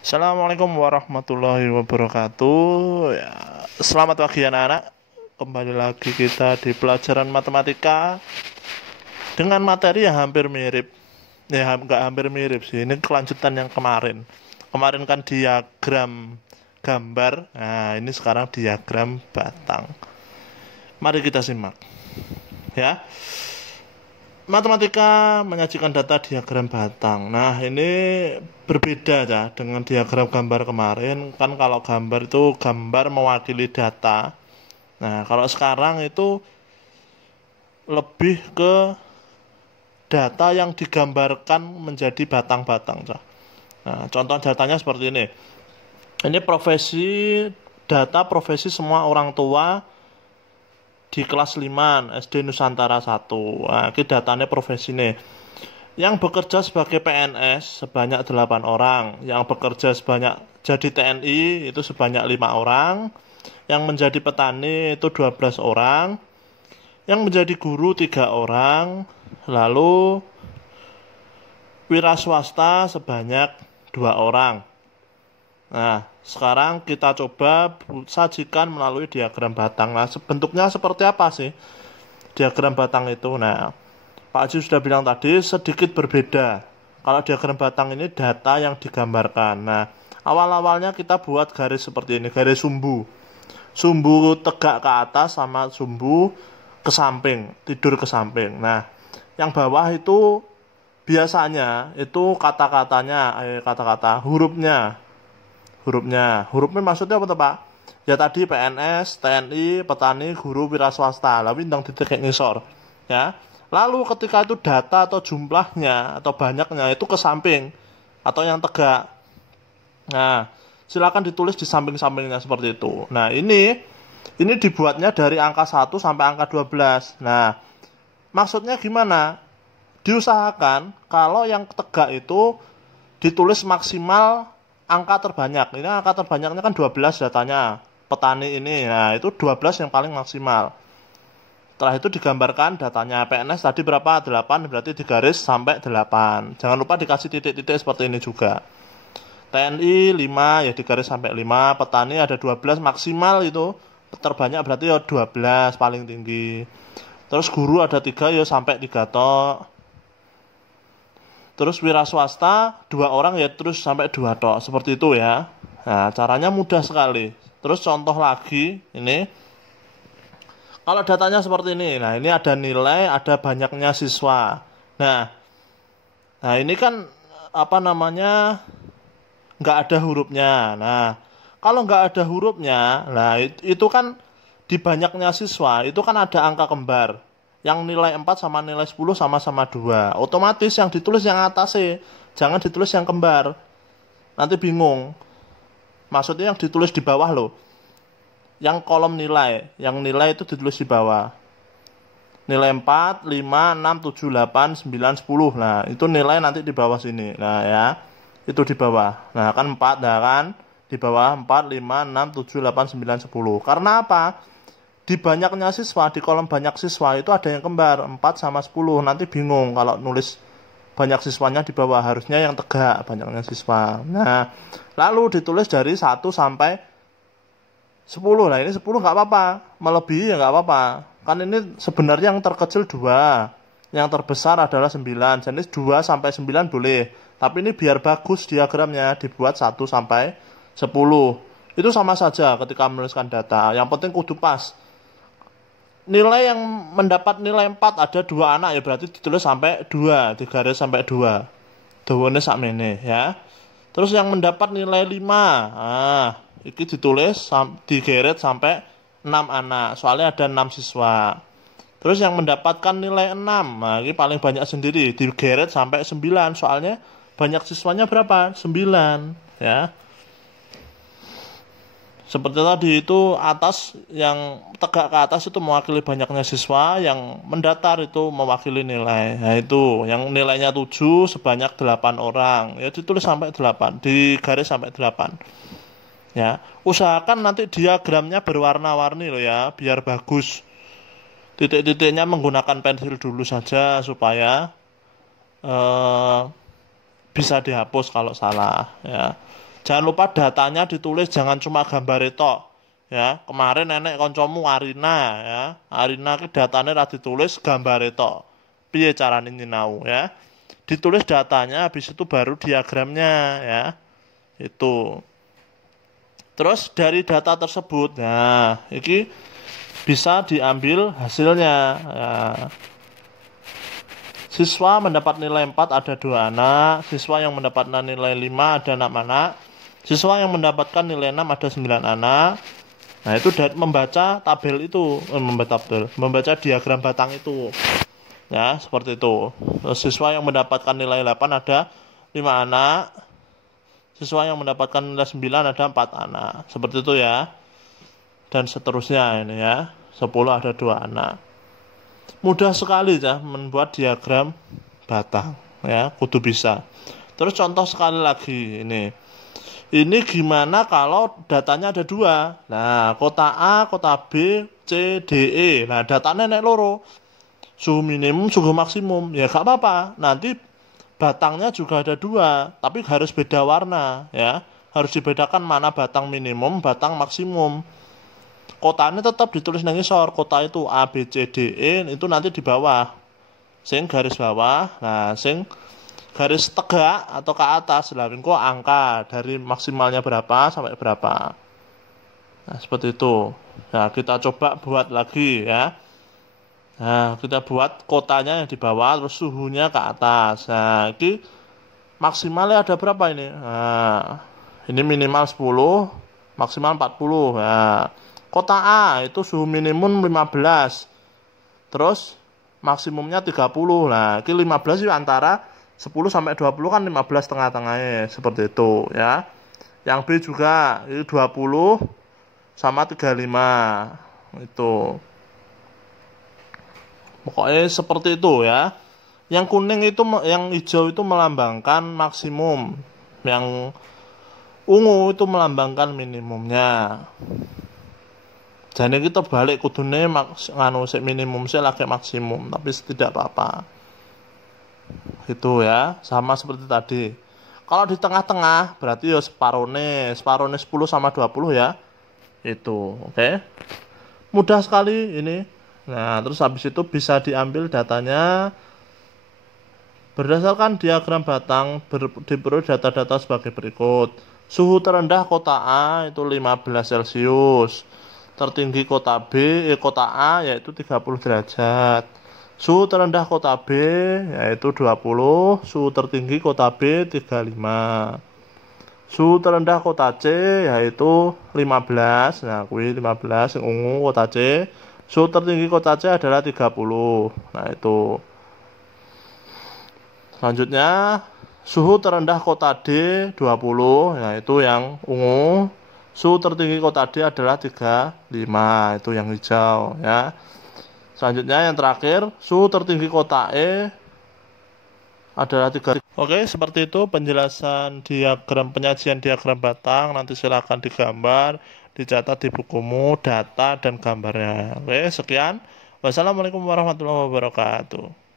Assalamualaikum warahmatullahi wabarakatuh. Ya, selamat pagi anak-anak. Kembali lagi kita di pelajaran matematika dengan materi yang hampir mirip. Ya, nggak hampir mirip sih. Ini kelanjutan yang kemarin. Kemarin kan diagram gambar. Nah, ini sekarang diagram batang. Mari kita simak. Ya. Matematika menyajikan data diagram batang. Nah, ini berbeda ya dengan diagram gambar kemarin. Kan kalau gambar itu gambar mewakili data. Nah, kalau sekarang itu lebih ke data yang digambarkan menjadi batang-batang. Nah, contoh datanya seperti ini. Ini data profesi semua orang tua di kelas 5 SD Nusantara 1. Nah, ini datanya profesi nih. Yang bekerja sebagai PNS sebanyak 8 orang, yang bekerja jadi TNI itu sebanyak 5 orang, yang menjadi petani itu 12 orang, yang menjadi guru 3 orang, lalu wira swasta sebanyak 2 orang. Nah, sekarang kita coba sajikan melalui diagram batang. Nah, bentuknya seperti apa sih diagram batang itu? Nah, Pak Haji sudah bilang tadi sedikit berbeda. Kalau diagram batang ini data yang digambarkan. Nah, awal-awalnya kita buat garis seperti ini, garis sumbu. Sumbu tegak ke atas sama sumbu ke samping, tidur ke samping. Nah, yang bawah itu biasanya itu kata-kata hurufnya maksudnya apa tuh Pak? Ya tadi PNS, TNI, petani, guru, wira swasta, lalu bintang titik kayak ngisor ya. Lalu ketika itu data atau jumlahnya atau banyaknya itu ke samping atau yang tegak. Nah, silakan ditulis di samping-sampingnya seperti itu. Nah, ini dibuatnya dari angka 1 sampai angka 12. Nah, maksudnya gimana? Diusahakan kalau yang tegak itu ditulis maksimal angka terbanyak. Ini angka terbanyaknya kan 12 datanya. Petani ini. Nah, itu 12 yang paling maksimal. Setelah itu digambarkan datanya. PNS tadi berapa? 8, berarti digaris sampai 8. Jangan lupa dikasih titik-titik seperti ini juga. TNI 5, ya digaris sampai 5. Petani ada 12 maksimal itu. Terbanyak berarti ya 12 paling tinggi. Terus guru ada 3 ya sampai 3 tok. Terus wira swasta 2 orang ya terus sampai 2 tok. Seperti itu ya. Nah, caranya mudah sekali. Terus contoh lagi ini. Kalau datanya seperti ini. Nah, ini ada nilai, ada banyaknya siswa. Nah ini kan nggak ada hurufnya. Nah, kalau nggak ada hurufnya, nah itu kan di banyaknya siswa, itu kan ada angka kembar. Yang nilai 4 sama nilai 10 sama-sama 2. Otomatis yang ditulis yang atas sih. Jangan ditulis yang kembar. Nanti bingung. Maksudnya yang ditulis di bawah loh. Yang kolom nilai. Yang nilai itu ditulis di bawah. Nilai 4, 5, 6, 7, 8, 9, 10. Nah, itu nilai nanti di bawah sini. Nah ya. Itu di bawah. Nah kan 4. Nah kan. Di bawah 4, 5, 6, 7, 8, 9, 10. Karena apa? Di banyaknya siswa, di kolom banyak siswa itu ada yang kembar 4 sama 10. Nanti bingung kalau nulis banyak siswanya di bawah, harusnya yang tegak banyaknya siswa. Nah, lalu ditulis dari 1 sampai 10. Nah, ini 10 nggak apa-apa, melebihi ya nggak apa-apa. Kan ini sebenarnya yang terkecil 2, yang terbesar adalah 9. Jadi 2 sampai 9 boleh. Tapi ini biar bagus diagramnya dibuat 1 sampai 10. Itu sama saja ketika menuliskan data. Yang penting kudu pas. Nilai yang mendapat nilai 4 ada 2 anak ya berarti ditulis sampai 2, digaris sampai 2. Dawane sakmene ya. Terus yang mendapat nilai 5. Nah, ini ditulis digeret sampai 6 anak. Soalnya ada 6 siswa. Terus yang mendapatkan nilai 6. Nah, ini paling banyak sendiri, digeret sampai 9. Soalnya banyak siswanya berapa? 9 ya. Seperti tadi itu atas yang tegak ke atas itu mewakili banyaknya siswa, yang mendatar itu mewakili nilai. Nah itu yang nilainya 7 sebanyak 8 orang. Ya ditulis sampai 8, digaris sampai 8. Ya, usahakan nanti diagramnya berwarna-warni loh ya, biar bagus. Titik-titiknya menggunakan pensil dulu saja supaya bisa dihapus kalau salah ya. Jangan lupa datanya ditulis, jangan cuma gambar itu. Ya, kemarin nenek koncomu Arina ya. Arina ki datanya ra ditulis, gambar itu. Piye carane nyinau ya? Ditulis datanya, habis itu baru diagramnya ya. Itu. Terus dari data tersebut, nah, ini bisa diambil hasilnya. Ya. Siswa mendapat nilai 4 ada 2 anak, siswa yang mendapatkan nilai 5 ada 6 anak, siswa yang mendapatkan nilai 6 ada 9 anak. Nah, itu dari membaca tabel itu, membaca diagram batang itu. Ya, seperti itu. Siswa yang mendapatkan nilai 8 ada 5 anak, siswa yang mendapatkan nilai 9 ada 4 anak. Seperti itu ya. Dan seterusnya ini ya. 10 ada 2 anak. Mudah sekali ya membuat diagram batang ya, kudu bisa. Terus contoh sekali lagi ini. Ini gimana kalau datanya ada 2? Nah, kota A, kota B, C, D, E. Nah, datanya nek loro. Suhu minimum, suhu maksimum. Ya gak apa-apa. Nanti batangnya juga ada 2, tapi harus beda warna ya. Harus dibedakan mana batang minimum, batang maksimum. Kotanya tetap ditulis nang ngisor, kota itu A B C D E, itu nanti di bawah. Sing garis bawah, nah sing garis tegak atau ke atas lah engko angka dari maksimalnya berapa sampai berapa. Nah, seperti itu. Nah, kita coba buat lagi ya. Nah, kita buat kotanya yang di bawah terus suhunya ke atas. Nah, ini maksimalnya ada berapa ini? Nah, ini minimal 10, maksimal 40. Nah, kota A itu suhu minimum 15. Terus maksimumnya 30. Nah, ini 15 itu antara 10 sampai 20 kan 15 tengah-tengahnya seperti itu ya. Yang B juga itu 20 sama 35. Itu. Pokoknya seperti itu ya. Yang kuning itu, yang hijau itu melambangkan maksimum. Yang ungu itu melambangkan minimumnya. Jadi kita balik kudune nganu sik minimum sik lagi maksimum, tapi tidak apa-apa. Gitu ya, sama seperti tadi. Kalau di tengah-tengah berarti ya separone 10 sama 20 ya. Itu, oke. Mudah sekali ini. Nah, terus habis itu bisa diambil datanya berdasarkan diagram batang, diperoleh data-data sebagai berikut. Suhu terendah kota A itu 15 Celcius. Tertinggi kota kota A yaitu 30 derajat. Suhu terendah kota B yaitu 20, suhu tertinggi kota B 35. Suhu terendah kota C yaitu 15. Nah, kuwi 15 yang ungu kota C. Suhu tertinggi kota C adalah 30. Nah, itu. Selanjutnya, suhu terendah kota D 20, yaitu yang ungu. Suhu tertinggi kota D adalah 35, itu yang hijau ya. Selanjutnya yang terakhir, suhu tertinggi kota E adalah 3. Oke, seperti itu penjelasan diagram, penyajian diagram batang. Nanti silakan digambar, dicatat di bukumu, data dan gambarnya. Oke, sekian. Wassalamualaikum warahmatullahi wabarakatuh.